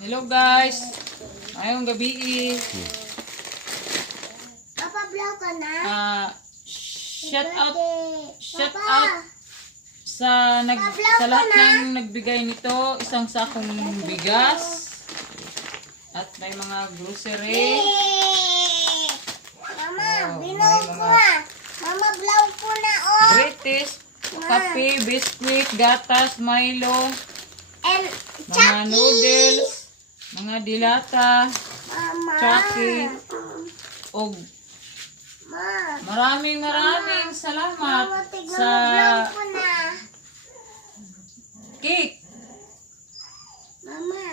Hello guys. Ngayong gabi. Papa-vlog ka na? Shout out sa lahat ng nagbigay nito, isang sakong bigas at may mga grocery. Mama, binog ko na. Mama, vlog ko na Greatest, kape, biskuit, gatas, Milo, And mga noodles, mga dilata, Mama. Chucky, o Ma. maraming salamat Mama, tignan sa mo vlog ko na. cake. Mama.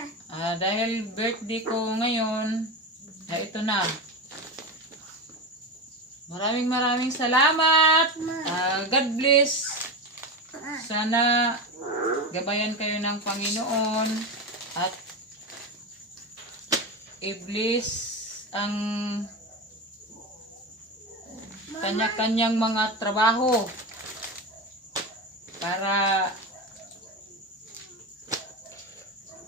Dahil birthday ko ngayon, ito na. Maraming salamat. God bless. Sana gabayan kayo ng Panginoon at i-bless ang kanya-kanyang mga trabaho para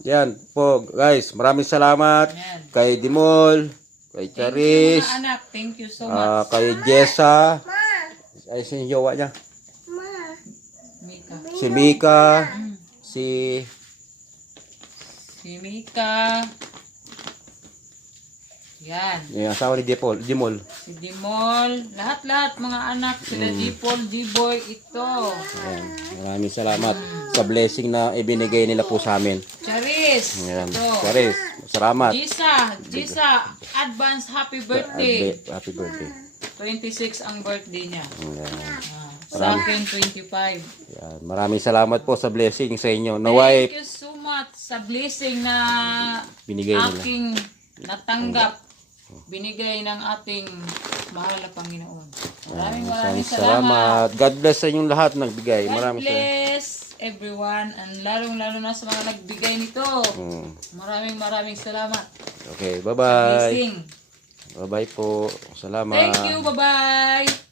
yan po guys, maraming salamat yan. kay Dimol, kay Thank you Charis, mga anak. Thank you so much. kay Jessa, Ma. ay si jowa niya, Ma. Mika. si Mika, si Mika. Yan. yung asawa ni Dimol. Si Dimol. Lahat mga anak. Sila Jipol, Jiboy. Ito. Yan. Maraming salamat sa blessing na ibinigay nila po sa amin. Charis. Yan. Ito. Charis, salamat. Jisa. Advance happy birthday. Happy birthday. 26 ang birthday niya. Yan. Sa akin, 25. Yan. Maraming salamat po sa blessing sa inyo. Naway Thank you so much sa blessing na binigay nila. aking natanggap. Binigay ng ating mahal na Panginoon. Maraming salamat. God bless sa inyong lahat nagbigay. God Maraming salamat. bless everyone and lalong-lalo na sa mga nagbigay nito. Maraming salamat. Okay, bye-bye. Blessing. Bye-bye po. Salamat. Thank you. Bye-bye.